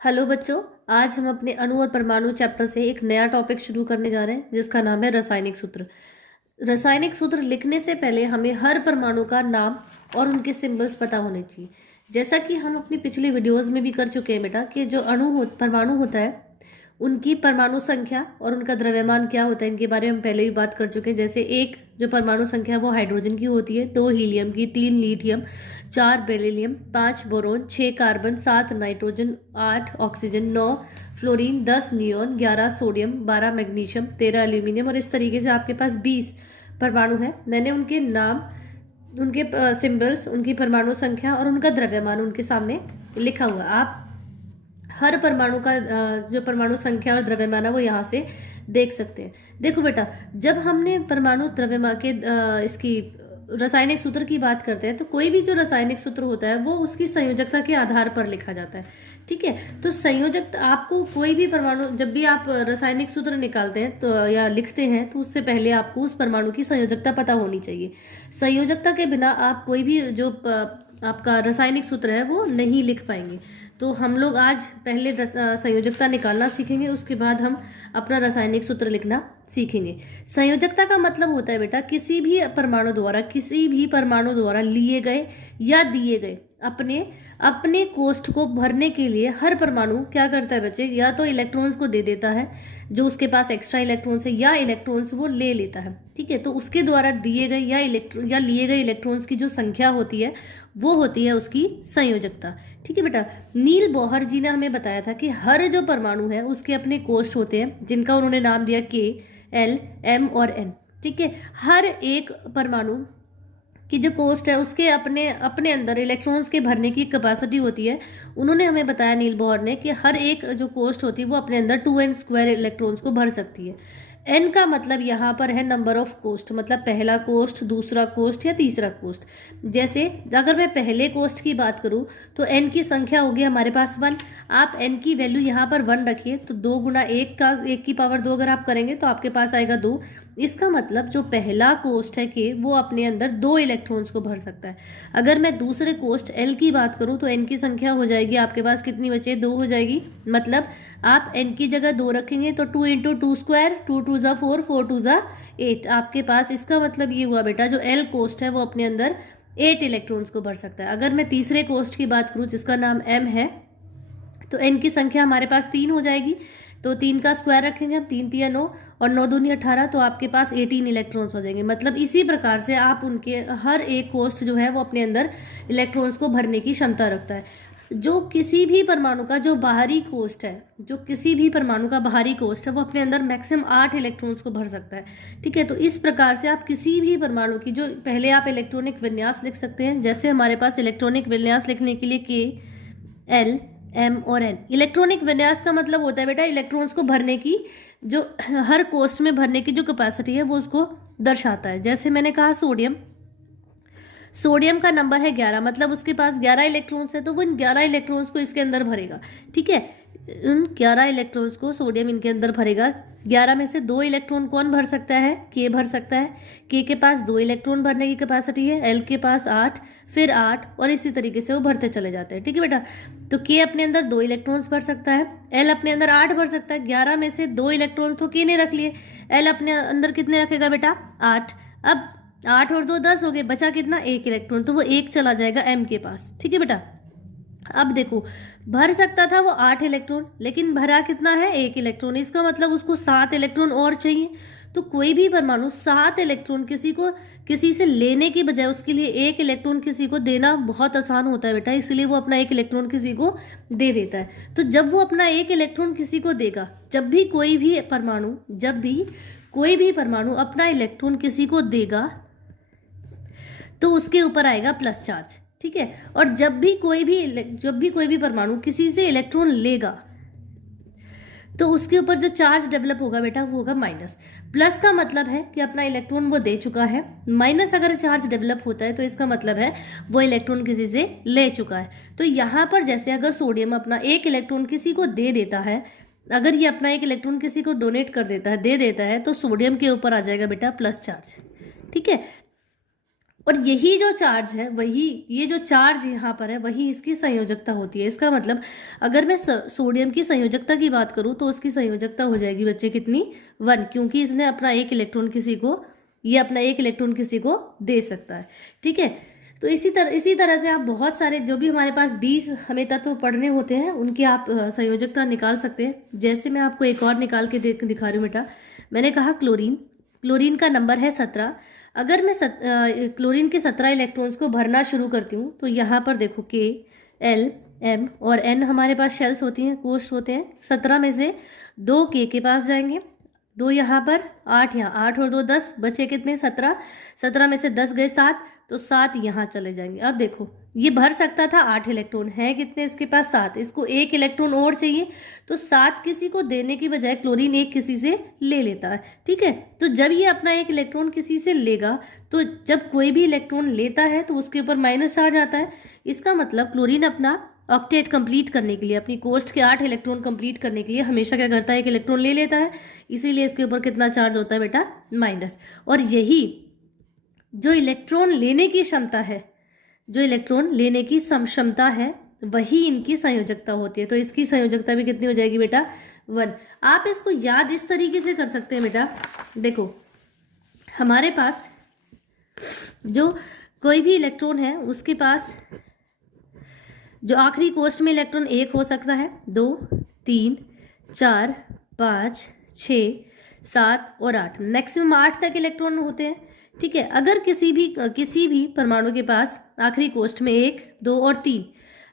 Hello बच्चों। आज हम अपने अणु और परमाणु चैप्टर से एक नया टॉपिक शुरू करने जा रहे हैं जिसका नाम है रासायनिक सूत्र। रासायनिक सूत्र लिखने से पहले हमें हर परमाणु का नाम और उनके सिंबल्स पता होने चाहिए। जैसा कि हम अपनी पिछली वीडियोस में भी कर चुके हैं बेटा कि जो परमाणु होता है उनकी परमाणु संख्या और उनका द्रव्यमान क्या होता है इनके बारे में हम पहले ही बात कर चुके हैं। जैसे एक जो परमाणु संख्या है वो हाइड्रोजन की होती है, 2 हीलियम की, 3 lithium, 4 beryllium, 5 boron, 6 carbon, 7 nitrogen, 8 oxygen, 9 fluorine, 10 neon, 11 sodium, 12 magnesium, 13 aluminium और इस तरीके से आपके पास 20 परमाणु है। मैंने उनके नाम, उनके सिंबल्स, उनकी परमाणु संख्या और उनका द्रव्यमान उनके सामने लिखा हुआ। आप हर परमाणु का जो परमाणु संख्या और द्रव्यमान है वो यहाँ से देख सकते हैं। देखो बेटा, जब हमने परमाणु द्रव्यमान के इसकी रासायनिक सूत्र की बात करते हैं तो कोई भी जो रासायनिक सूत्र होता है वो उसकी संयोजकता के आधार पर लिखा जाता है। ठीक है, तो संयोजक आपको कोई भी परमाणु, जब भी आप रासायनिक सूत्र निकालते हैं तो या लिखते हैं तो उससे पहले आपको उस परमाणु की संयोजकता पता होनी चाहिए। संयोजकता के बिना आप कोई भी जो आपका रासायनिक सूत्र है वो नहीं लिख पाएंगे। तो हम लोग आज पहले संयोजकता निकालना सीखेंगे, उसके बाद हम अपना रासायनिक सूत्र लिखना सीखेंगे। संयोजकता का मतलब होता है बेटा किसी भी परमाणु द्वारा लिए गए या दिए गए अपने अपने कोष्ठ को भरने के लिए हर परमाणु क्या करता है बच्चे, या तो इलेक्ट्रॉन्स को दे देता है जो उसके पास एक्स्ट्रा इलेक्ट्रॉन्स है, या इलेक्ट्रॉन्स वो ले लेता है। ठीक है, तो उसके द्वारा दिए गए या लिए गए इलेक्ट्रॉन्स की जो संख्या होती है वो होती है उसकी संयोजकता। ठीक है बेटा, नील बोहर जी ने हमें बताया था कि हर जो परमाणु है उसके अपने कोष्ठ होते हैं जिनका उन्होंने नाम दिया K, L, M और N। ठीक है, हर एक परमाणु की जो कोष्ठ है उसके अपने अपने अंदर इलेक्ट्रॉन्स के भरने की कैपेसिटी होती है। उन्होंने हमें बताया, नील बोहर ने, कि हर एक जो कोष्ठ होती है वो अपने अंदर 2n² इलेक्ट्रॉन्स को भर सकती है। एन का मतलब यहाँ पर है नंबर ऑफ कोष्ठ, मतलब पहला कोष्ठ, दूसरा कोष्ठ या तीसरा कोष्ठ। जैसे अगर मैं पहले कोष्ठ की बात करूँ तो एन की संख्या होगी हमारे पास 1। आप एन की वैल्यू यहाँ पर 1 रखिए तो 2 गुना 1 का 1 की पावर 2 अगर आप करेंगे तो आपके पास आएगा 2। इसका मतलब जो पहला कोष्ठ है के वो अपने अंदर 2 इलेक्ट्रॉन्स को भर सकता है। अगर मैं दूसरे कोष्ठ एल की बात करूं तो एन की संख्या हो जाएगी आपके पास कितनी बचे, 2 हो जाएगी। मतलब आप एन की जगह 2 रखेंगे तो 2 × 2², 2 2 ज़ा 4, 4 2 ज़ा 8 आपके पास। इसका मतलब ये हुआ बेटा जो एल कोष्ठ है वो अपने अंदर 8 इलेक्ट्रॉन्स को भर सकता है। अगर मैं तीसरे कोष्ठ की बात करूँ जिसका नाम एम है तो एन की संख्या हमारे पास 3 हो जाएगी, तो 3 का स्क्वायर रखेंगे हम, 3 3 9 और 9 दूनी 18, तो आपके पास 18 इलेक्ट्रॉन्स हो जाएंगे। मतलब इसी प्रकार से आप उनके हर एक कोष्ठ जो है वो अपने अंदर इलेक्ट्रॉन्स को भरने की क्षमता रखता है। जो किसी भी परमाणु का जो बाहरी कोष्ठ है, जो किसी भी परमाणु का बाहरी कोष्ठ है वो अपने अंदर मैक्सिमम 8 इलेक्ट्रॉन्स को भर सकता है। ठीक है, तो इस प्रकार से आप किसी भी परमाणु की जो पहले आप इलेक्ट्रॉनिक विन्यास लिख सकते हैं। जैसे हमारे पास इलेक्ट्रॉनिक विन्यास लिखने के लिए K, L, M और N। इलेक्ट्रॉनिक विन्यास का मतलब होता है बेटा इलेक्ट्रॉन्स को भरने की, जो हर कोष्ठ में भरने की जो कैपेसिटी है वो उसको दर्शाता है। जैसे मैंने कहा सोडियम का नंबर है 11, मतलब उसके पास 11 इलेक्ट्रॉन्स है तो वो इन 11 इलेक्ट्रॉन्स को इसके अंदर भरेगा। ठीक है, उन 11 इलेक्ट्रॉन्स को सोडियम इनके अंदर भरेगा। 11 में से 2 इलेक्ट्रॉन कौन भर सकता है, के भर सकता है। के के पास 2 इलेक्ट्रॉन भरने की कैपेसिटी है, एल के पास 8, फिर 8 और इसी तरीके से वो भरते चले जाते हैं। ठीक है बेटा, तो के अपने अंदर 2 इलेक्ट्रॉन्स भर सकता है, एल अपने अंदर 8 भर सकता है। 11 में से 2 इलेक्ट्रॉन तो के ने रख लिए, एल अपने अंदर कितने रखेगा बेटा, 8। अब 8 और 2 10 हो गए, बचा कितना, 1 इलेक्ट्रॉन, तो वो 1 चला जाएगा एम के पास। ठीक है बेटा, अब देखो भर सकता था वो 8 इलेक्ट्रॉन लेकिन भरा कितना है, 1 इलेक्ट्रॉन। इसका मतलब उसको 7 इलेक्ट्रॉन और चाहिए। तो कोई भी परमाणु 7 इलेक्ट्रॉन किसी से लेने की बजाय उसके लिए 1 इलेक्ट्रॉन किसी को देना बहुत आसान होता है बेटा, इसलिए वो अपना 1 इलेक्ट्रॉन किसी को दे देता है। तो जब वो अपना 1 इलेक्ट्रॉन किसी को देगा, जब भी कोई भी परमाणु अपना इलेक्ट्रॉन किसी को देगा तो उसके ऊपर आएगा प्लस चार्ज। ठीक है, और जब भी कोई भी परमाणु किसी से इलेक्ट्रॉन लेगा तो उसके ऊपर जो चार्ज डेवलप होगा बेटा वो होगा माइनस। प्लस का मतलब है कि अपना इलेक्ट्रॉन वो दे चुका है, माइनस अगर चार्ज डेवलप होता है तो इसका मतलब है वो इलेक्ट्रॉन किसी से ले चुका है। तो यहाँ पर जैसे अगर सोडियम अपना 1 इलेक्ट्रॉन किसी को दे देता है, अगर ये अपना 1 इलेक्ट्रॉन किसी को डोनेट कर देता है, दे देता है, तो सोडियम के ऊपर आ जाएगा बेटा प्लस चार्ज। ठीक है, और यही जो चार्ज है, वही ये जो चार्ज यहाँ पर है, वही इसकी संयोजकता होती है। इसका मतलब अगर मैं सोडियम की संयोजकता की बात करूँ तो उसकी संयोजकता हो जाएगी बच्चे कितनी, 1, क्योंकि इसने अपना एक इलेक्ट्रॉन किसी को, ये अपना एक इलेक्ट्रॉन किसी को दे सकता है। ठीक है, तो इसी तरह से आप बहुत सारे जो भी हमारे पास 20 हमें तत्व पढ़ने होते हैं उनकी आप संयोजकता निकाल सकते हैं। जैसे मैं आपको एक और निकाल के दिखा रही हूँ बेटा। मैंने कहा क्लोरीन का नंबर है 17। अगर मैं क्लोरीन के 17 इलेक्ट्रॉन्स को भरना शुरू करती हूँ तो यहाँ पर देखो K, L, M और N हमारे पास शेल्स होती हैं, कोष्ठ होते हैं। 17 में से 2 K के पास जाएंगे, 2 यहाँ पर, 8 यहाँ, 8 और 2 10, बचे कितने, 17। 17 में से 10 गए 7, तो 7 यहाँ चले जाएंगे। अब देखो ये भर सकता था 8 इलेक्ट्रॉन, है कितने इसके पास, 7। इसको 1 इलेक्ट्रॉन और चाहिए, तो 7 किसी को देने की बजाय क्लोरीन 1 किसी से ले लेता है। ठीक है, तो जब ये अपना 1 इलेक्ट्रॉन किसी से लेगा, तो जब कोई भी इलेक्ट्रॉन लेता है तो उसके ऊपर माइनस चार्ज आता है। इसका मतलब क्लोरीन अपना ऑक्टेट कंप्लीट करने के लिए, अपनी कोष्ठ के 8 इलेक्ट्रॉन कंप्लीट करने के लिए हमेशा क्या करता है, 1 इलेक्ट्रॉन ले लेता है। इसीलिए इसके ऊपर कितना चार्ज होता है बेटा, माइनस। और यही जो इलेक्ट्रॉन लेने की क्षमता है, जो इलेक्ट्रॉन लेने की क्षमता है, वही इनकी संयोजकता होती है। तो इसकी संयोजकता भी कितनी हो जाएगी बेटा, 1। आप इसको याद इस तरीके से कर सकते हैं बेटा। देखो हमारे पास जो कोई भी इलेक्ट्रॉन है उसके पास जो आखिरी कोष्ठ में इलेक्ट्रॉन 1 हो सकता है, 2, 3, 4, 5, 6, 7 और 8, मैक्सिमम 8 तक इलेक्ट्रॉन होते हैं। ठीक है, अगर किसी भी परमाणु के पास आखिरी कोष्ठ में 1, 2 और 3,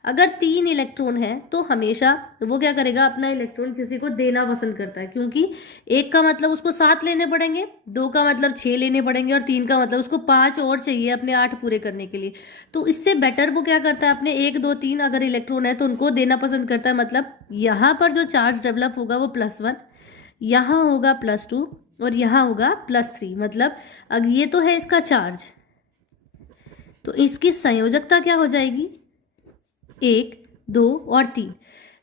अगर 3 इलेक्ट्रॉन है तो हमेशा वो क्या करेगा, अपना इलेक्ट्रॉन किसी को देना पसंद करता है, क्योंकि 1 का मतलब उसको 7 लेने पड़ेंगे, 2 का मतलब 6 लेने पड़ेंगे और 3 का मतलब उसको 5 और चाहिए अपने 8 पूरे करने के लिए। तो इससे बेटर वो क्या करता है, अपने 1, 2, 3 अगर इलेक्ट्रॉन है तो उनको देना पसंद करता है। मतलब यहाँ पर जो चार्ज डेवलप होगा वो +1, यहाँ होगा +2 और यहाँ होगा +3। मतलब अब ये तो है इसका चार्ज, तो इसकी संयोजकता क्या हो जाएगी, 1, 2 और 3।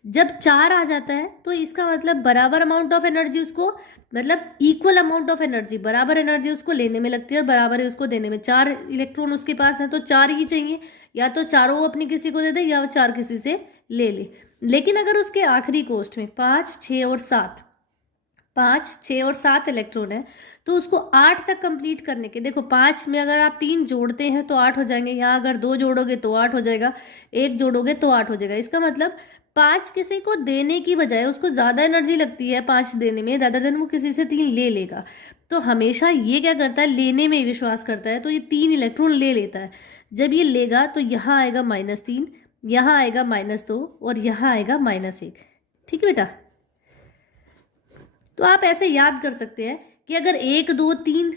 जब 4 आ जाता है तो इसका मतलब बराबर अमाउंट ऑफ एनर्जी उसको, मतलब इक्वल अमाउंट ऑफ एनर्जी, बराबर एनर्जी उसको लेने में लगती है और बराबर है उसको देने में। 4 इलेक्ट्रॉन उसके पास है तो 4 ही चाहिए, या तो चारों वो अपनी किसी को दे दे या वो 4 किसी से ले ले। लेकिन अगर उसके आखिरी कोष्ठ में 5, 6 और 7, 5, 6 और 7 इलेक्ट्रॉन है तो उसको 8 तक कंप्लीट करने के, देखो 5 में अगर आप 3 जोड़ते हैं तो 8 हो जाएंगे, यहाँ अगर 2 जोड़ोगे तो 8 हो जाएगा, 1 जोड़ोगे तो 8 हो जाएगा। इसका मतलब 5 किसी को देने की बजाय उसको ज़्यादा एनर्जी लगती है 5 देने में, रादर देन वो किसी से 3 ले लेगा। तो हमेशा ये क्या करता है, लेने में विश्वास करता है, तो ये 3 इलेक्ट्रॉन ले लेता है। जब ये लेगा तो यहाँ आएगा -3, यहाँ आएगा -2 और यहाँ आएगा -1। ठीक है बेटा, तो आप ऐसे याद कर सकते हैं कि अगर 1, 2, 3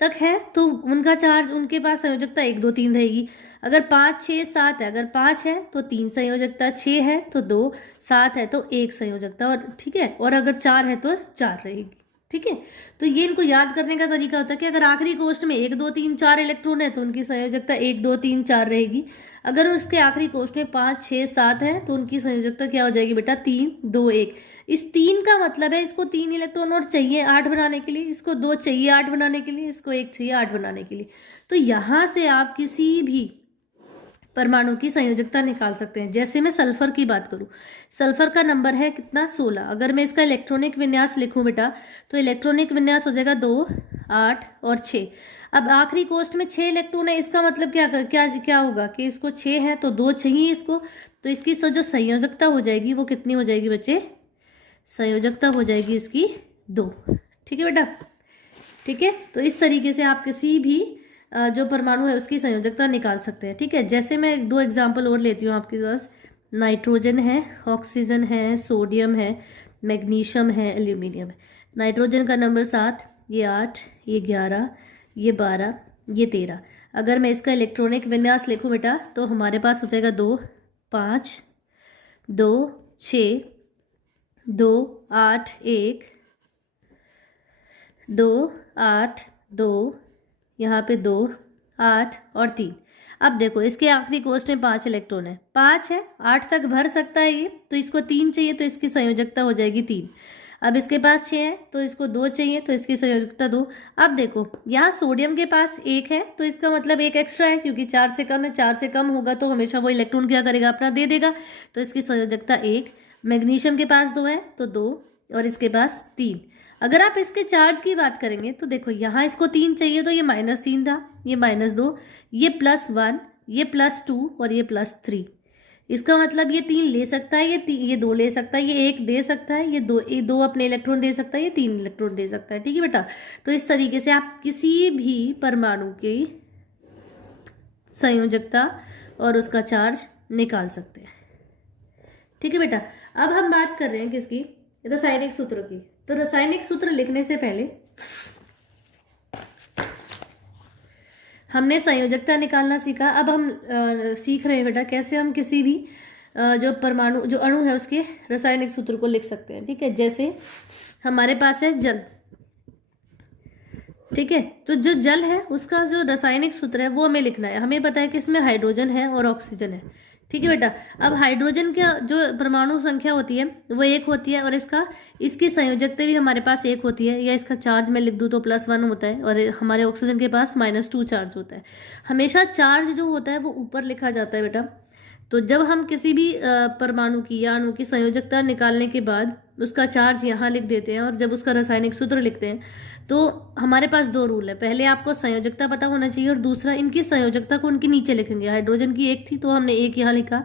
तक है तो उनका चार्ज, उनके पास संयोजकता 1, 2, 3 रहेगी। अगर 5, 6, 7 है, अगर 5 है तो 3 संयोजकता, 6 है तो 2, 7 है तो 1 संयोजकता, और ठीक है, और अगर 4 है तो 4 रहेगी। ठीक है, तो ये इनको याद करने का तरीका होता है कि अगर आखिरी कोष्ठ में 1, 2, 3, 4 इलेक्ट्रॉन है तो उनकी संयोजकता 1, 2, 3, 4 रहेगी। अगर उसके आखिरी कोष्ठ में 5, 6, 7 है तो उनकी संयोजकता क्या हो जाएगी बेटा, 3, 2, 1। इस 3 का मतलब है इसको 3 इलेक्ट्रॉन और चाहिए 8 बनाने के लिए, इसको 2 चाहिए 8 बनाने के लिए, इसको 1 चाहिए 8 बनाने के लिए। तो यहाँ से आप किसी भी परमाणु की संयोजकता निकाल सकते हैं। जैसे मैं सल्फर की बात करूं, सल्फर का नंबर है कितना, 16। अगर मैं इसका इलेक्ट्रॉनिक विन्यास लिखूं बेटा तो इलेक्ट्रॉनिक विन्यास हो जाएगा 2, 8 और 6। अब आखिरी कोष्ठ में 6 इलेक्ट्रॉन है, इसका मतलब क्या होगा कि इसको 6 है तो 2 चाहिए इसको, तो इसकी जो संयोजकता हो जाएगी वो कितनी हो जाएगी बच्चे, संयोजकता हो जाएगी इसकी 2। ठीक है बेटा, ठीक है। तो इस तरीके से आप किसी भी जो परमाणु है उसकी संयोजकता निकाल सकते हैं। ठीक है, जैसे मैं 2 एग्जाम्पल और लेती हूँ आपके पास, नाइट्रोजन है, ऑक्सीजन है, सोडियम है, मैग्नीशियम है, एल्यूमिनियम है। नाइट्रोजन का नंबर 7, ये 8, ये 11, ये 12, ये 13। अगर मैं इसका इलेक्ट्रॉनिक विन्यास लिखूँ बेटा तो हमारे पास हो जाएगा 2, 5, 2, 6, 2, 8, 1, 2, 8, 2, यहाँ पे 2, 8 और 3। अब देखो इसके आखिरी कोष्ठ में 5 इलेक्ट्रॉन है, 5 है, 8 तक भर सकता है ये, तो इसको 3 चाहिए तो इसकी संयोजकता हो जाएगी 3। अब इसके पास 6 है तो इसको 2 चाहिए, तो इसकी संयोजकता 2। अब देखो यहाँ सोडियम के पास 1 है तो इसका मतलब 1 एक्स्ट्रा है, क्योंकि 4 से कम है, 4 से कम होगा तो हमेशा वो इलेक्ट्रॉन क्या करेगा, अपना दे देगा, तो इसकी संयोजकता 1। मैग्नीशियम के पास 2 है तो 2, और इसके पास 3। अगर आप इसके चार्ज की बात करेंगे तो देखो यहाँ इसको 3 चाहिए तो ये -3 था, ये -2, ये +1, ये +2 और ये +3। इसका मतलब ये 3 ले सकता है, ये 2 ले सकता है, ये 1 दे सकता है, ये 2 अपने इलेक्ट्रॉन दे सकता है, ये 3 इलेक्ट्रॉन दे सकता है। ठीक है बेटा, तो इस तरीके से आप किसी भी परमाणु की संयोजकता और उसका चार्ज निकाल सकते हैं। ठीक है बेटा, अब हम बात कर रहे हैं किसकी, रासायनिक सूत्र की। तो रासायनिक सूत्र लिखने से पहले हमने संयोजकता निकालना सीखा। अब हम सीख रहे हैं बेटा कैसे हम किसी भी जो परमाणु जो अणु है उसके रासायनिक सूत्र को लिख सकते हैं। ठीक है, जैसे हमारे पास है जल। ठीक है, तो जो जल है उसका जो रासायनिक सूत्र है वो हमें लिखना है। हमें पता है कि इसमें हाइड्रोजन है और ऑक्सीजन है। ठीक है बेटा, अब हाइड्रोजन का जो परमाणु संख्या होती है वो 1 होती है, और इसकी संयोजकता भी हमारे पास 1 होती है, या इसका चार्ज मैं लिख दूँ तो +1 होता है, और हमारे ऑक्सीजन के पास -2 चार्ज होता है। हमेशा चार्ज जो होता है वो ऊपर लिखा जाता है बेटा। तो जब हम किसी भी परमाणु की या अणु की संयोजकता निकालने के बाद उसका चार्ज यहाँ लिख देते हैं, और जब उसका रासायनिक सूत्र लिखते हैं तो हमारे पास 2 रूल है। पहले आपको संयोजकता पता होना चाहिए, और दूसरा इनकी संयोजकता को उनके नीचे लिखेंगे। हाइड्रोजन की 1 थी तो हमने 1 यहाँ लिखा,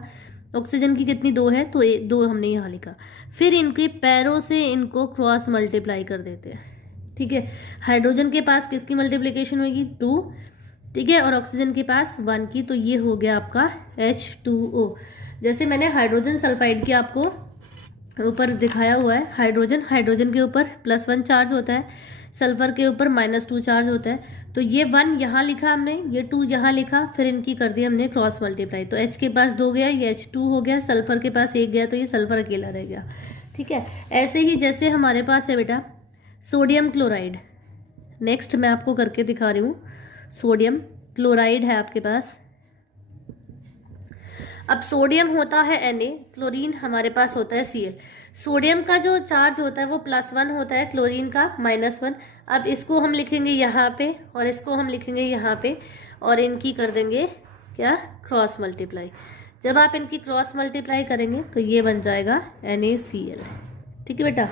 ऑक्सीजन की कितनी 2 है तो 2 हमने यहाँ लिखा। फिर इनके पैरों से इनको क्रॉस मल्टीप्लाई कर देते हैं। ठीक है, हाइड्रोजन के पास किसकी मल्टीप्लिकेशन होगी, 2। ठीक है, और ऑक्सीजन के पास 1 की, तो ये हो गया आपका H2O। जैसे मैंने हाइड्रोजन सल्फाइड की आपको ऊपर दिखाया हुआ है, हाइड्रोजन के ऊपर +1 चार्ज होता है, सल्फर के ऊपर -2 चार्ज होता है। तो ये 1 यहाँ लिखा हमने, ये 2 यहाँ लिखा, फिर इनकी कर दी हमने क्रॉस मल्टीप्लाई। तो H के पास 2 गया, ये H2 हो गया, सल्फर के पास 1 गया तो ये सल्फर अकेला रह गया। ठीक है, ऐसे ही जैसे हमारे पास है बेटा सोडियम क्लोराइड। नेक्स्ट मैं आपको करके दिखा रही हूँ। सोडियम क्लोराइड है आपके पास। अब सोडियम होता है Na, क्लोरीन हमारे पास होता है Cl। सोडियम का जो चार्ज होता है वो +1 होता है, क्लोरीन का -1। अब इसको हम लिखेंगे यहाँ पे और इसको हम लिखेंगे यहाँ पे, और इनकी कर देंगे क्या, क्रॉस मल्टीप्लाई। जब आप इनकी क्रॉस मल्टीप्लाई करेंगे तो ये बन जाएगा NaCl। ठीक है बेटा।